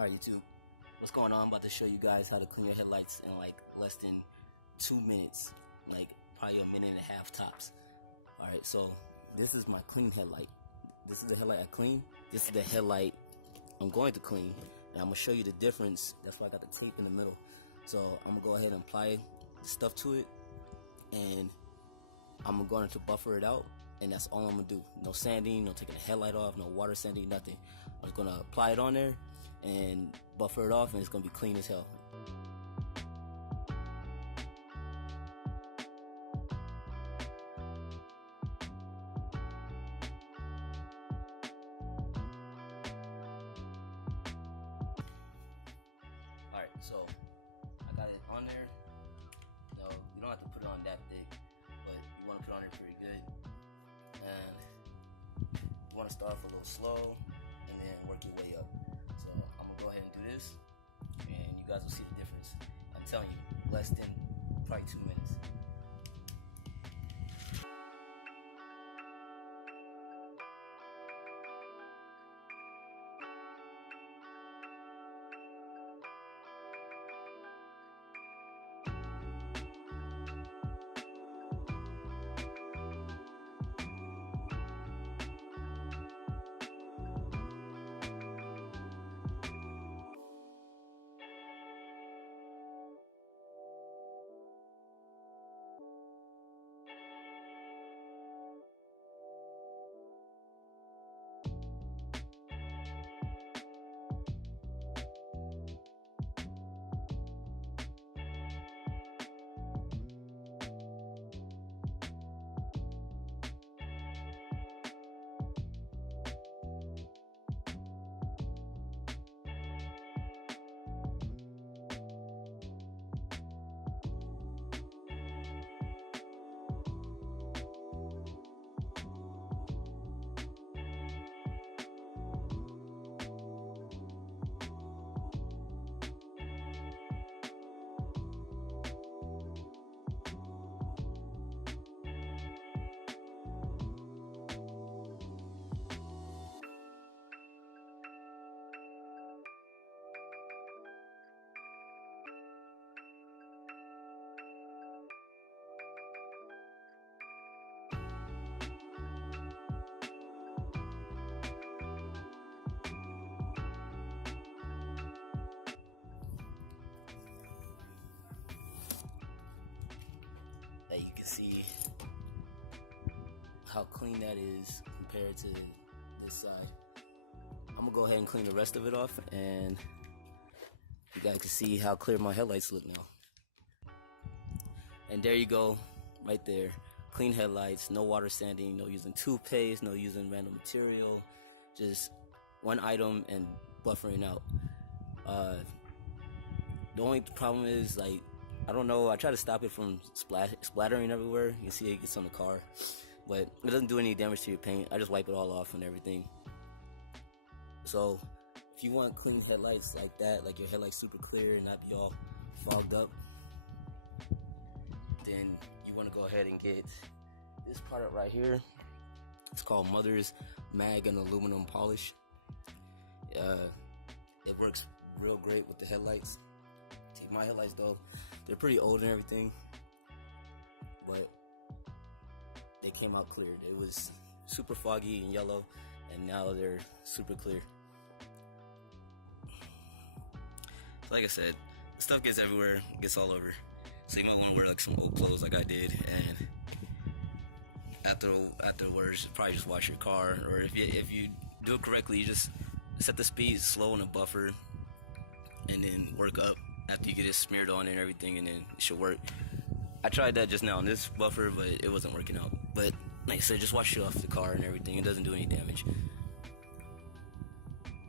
Alright YouTube, what's going on? I'm about to show you guys how to clean your headlights in like less than 2 minutes, like probably a minute and a half tops. Alright, so this is my clean headlight. This is the headlight I clean. This is the headlight I'm going to clean, and I'm going to show you the difference. That's why I got the tape in the middle. So I'm going to go ahead and apply the stuff to it, and I'm going to buffer it out, and that's all I'm going to do. No sanding, no taking the headlight off, no water sanding, nothing. I'm just going to apply it on there and buffer it off, and it's going to be clean as hell. Alright, so I got it on there. No, you don't have to put it on that thick, but you want to put it on there pretty good. And you want to start off a little slow and then work your way up. So I'm going to go ahead and do this, and you guys will see the difference. I'm telling you, less than probably 2 minutes. That you can see how clean that is compared to this side. I'm gonna go ahead and clean the rest of it off, and you guys can see how clear my headlights look now. And there you go, right there. Clean headlights, no water sanding, no using toothpaste, no using random material, just one item and buffering out. The only problem is, like, I don't know, I try to stop it from splattering everywhere. You can see it gets on the car, but it doesn't do any damage to your paint. I just wipe it all off and everything. So if you want clean headlights like that, like your headlights super clear and not be all fogged up, then you want to go ahead and get this product right here. It's called Mother's Mag and Aluminum Polish. It works real great with the headlights. Take my headlights though, they're pretty old and everything, but they came out clear. It was super foggy and yellow, and now they're super clear. Like I said, stuff gets everywhere, gets all over. So you might want to wear like some old clothes like I did, and afterwards probably just wash your car. Or if you do it correctly, you just set the speed slow on a buffer and then work up after you get it smeared on and everything, and then it should work. I tried that just now on this buffer, but it wasn't working out. But like I said, just wash it off the car and everything. It doesn't do any damage.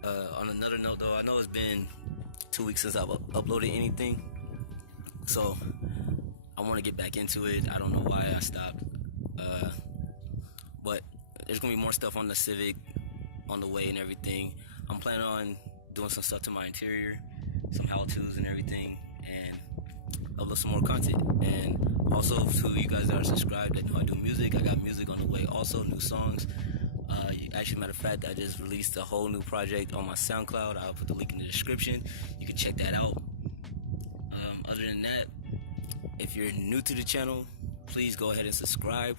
On another note though, I know it's been 2 weeks since I've uploaded anything, so I want to get back into it. I don't know why I stopped, but there's gonna be more stuff on the Civic on the way and everything. I'm planning on doing some stuff to my interior, some how-tos and everything, and upload some more content. And also, to you guys that are subscribed that know I do music, I got music on the way also, new songs. Actually, matter of fact, I just released a whole new project on my SoundCloud. I'll put the link in the description. You can check that out. Other than that, if you're new to the channel, please go ahead and subscribe.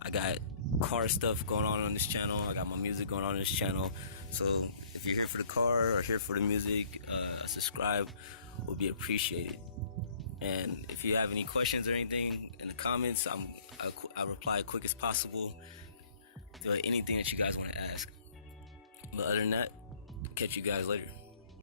I got car stuff going on this channel. I got my music going on this channel. So if you're here for the car or here for the music, subscribe will be appreciated. And if you have any questions or anything in the comments, I reply quick as possible to anything that you guys want to ask. But other than that, catch you guys later.